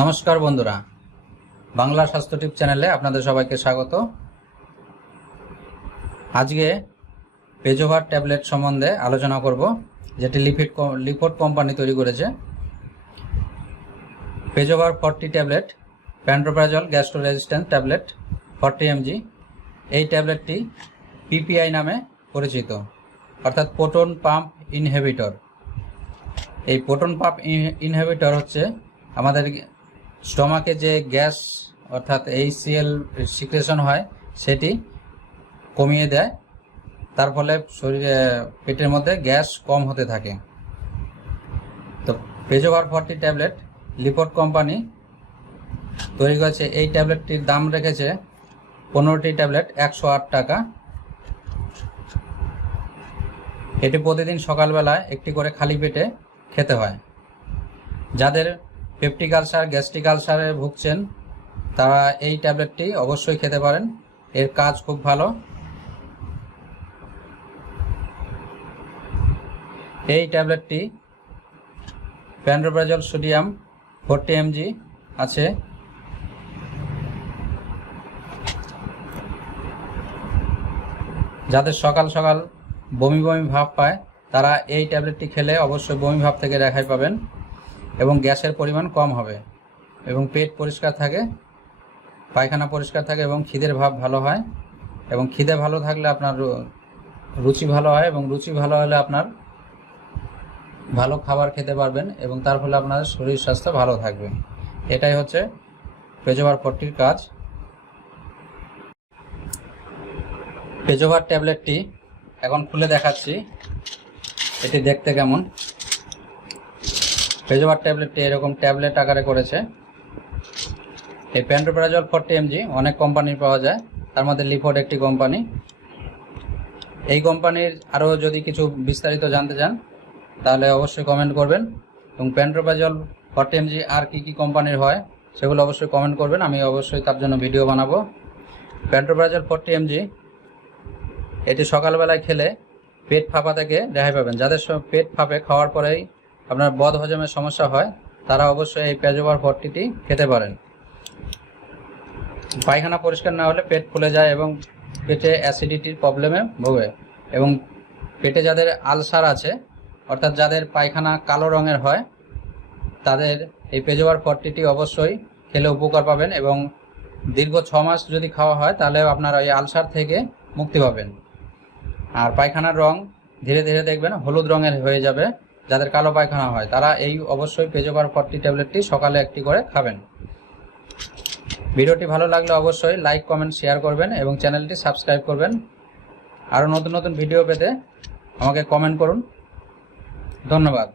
নমস্কার বন্ধুরা, বাংলা স্বাস্থ্য টিপ চ্যানেলে আপনাদের সবাইকে স্বাগত। আজকে পেজোভার ট্যাবলেট সম্বন্ধে আলোচনা করব, যেটি লিফোর্ড কোম্পানি তৈরি করেছে। পেজোভার 40 tablet pantoprazole gastro resistance tablet 40 mg। এই ট্যাবলেটটি পিপিআই নামে পরিচিত, অর্থাৎ প্রোটন পাম্প ইনহিবিটর। এই প্রোটন পাম্প ইনহিবিটর হচ্ছে আমাদের স্টমাকে যে গ্যাস অর্থাৎ HCl সিক্রেশন হয় সেটি কমিয়ে দেয়, তার ফলে শরীরে পেটের মধ্যে গ্যাস কম হতে থাকে। তো পেজোভার 40 ট্যাবলেট লিফোর্ড কোম্পানি তৈরি করেছে। এই ট্যাবলেটটির দাম রেখেছে 15টি ট্যাবলেট 108 টাকা। এটি প্রতিদিন সকালবেলায় একটি করে খালি পেটে খেতে হয়। যাদের পেপটিক আলসার, গ্যাস্ট্রিক আলসারে ভুগছেন তারা এই ট্যাবলেটটি অবশ্যই খেতে পারেন, এর কাজ খুব ভালো। এই ট্যাবলেটটি প্যান্টোপ্রাজল সোডিয়াম 40 mg আছে। যাদের সকাল সকাল বমি বমি ভাব পায় তারা এই ট্যাবলেটটি খেলে অবশ্যই বমি ভাব থেকে রেহাই পাবেন এবং গ্যাসের পরিমাণ কম হবে এবং পেট পরিষ্কার থাকে, পায়খানা পরিষ্কার থাকে এবং খিদের ভাব ভালো হয়। এবং খিদে ভালো থাকলে আপনার রুচি ভালো হয় এবং রুচি ভালো হলে আপনার ভালো খাবার খেতে পারবেন এবং তার ফলে আপনার শরীর স্বাস্থ্য ভালো থাকবে। এটাই হচ্ছে পেজোভার 40-র কাজ। পেজোভার ট্যাবলেটটি এখন খুলে দেখাচ্ছি, এটি দেখতে কেমন। পেজোভার ট্যাবলেটটি এরকম ট্যাবলেট আকারে করেছে। এই প্যান্টোপ্রাজল 40 mg অনেক কোম্পানির পাওয়া যায়, তার মধ্যে লিফোর্ড একটি কোম্পানি। এই কোম্পানির আরও যদি কিছু বিস্তারিত জানতে চান তাহলে অবশ্যই কমেন্ট করবেন, এবং প্যান্টোপ্রাজল 40 mg আর কি কোম্পানির হয় সেগুলো অবশ্যই কমেন্ট করবেন, আমি অবশ্যই তার জন্য ভিডিও বানাবো। প্যান্টোপ্রাজল 40 mg এটি সকালবেলায় খেলে পেট ফাঁপা থেকে রেহাই পাবেন। যাদের পেট ফাঁপে, খাওয়ার পরেই আপনার বদ হজমের সমস্যা হয়, তারা অবশ্যই এই পেজোভার 40টি খেতে পারেন। পায়খানা পরিষ্কার না হলে পেট ফুলে যায় এবং পেটে অ্যাসিডিটির প্রবলেমে ভোগে, এবং পেটে যাদের আলসার আছে অর্থাৎ যাদের পায়খানা কালো রঙের হয় তাদের এই পেজোভার 40টি অবশ্যই খেলে উপকার পাবেন, এবং দীর্ঘ 6 মাস যদি খাওয়া হয় তাহলে আপনারা এই আলসার থেকে মুক্তি পাবেন। আর পায়খানার রং ধীরে ধীরে দেখবেন হলুদ রঙের হয়ে যাবে। যাদের কালো পায়খানা হয় তারা এই অবশ্যই পেজোভার 40 ট্যাবলেটটি সকালে একটি করে খাবেন। ভিডিওটি ভালো লাগলে অবশ্যই লাইক, কমেন্ট, শেয়ার করবেন এবং চ্যানেলটি সাবস্ক্রাইব করবেন। আরও নতুন নতুন ভিডিও পেতে আমাকে কমেন্ট করুন। ধন্যবাদ।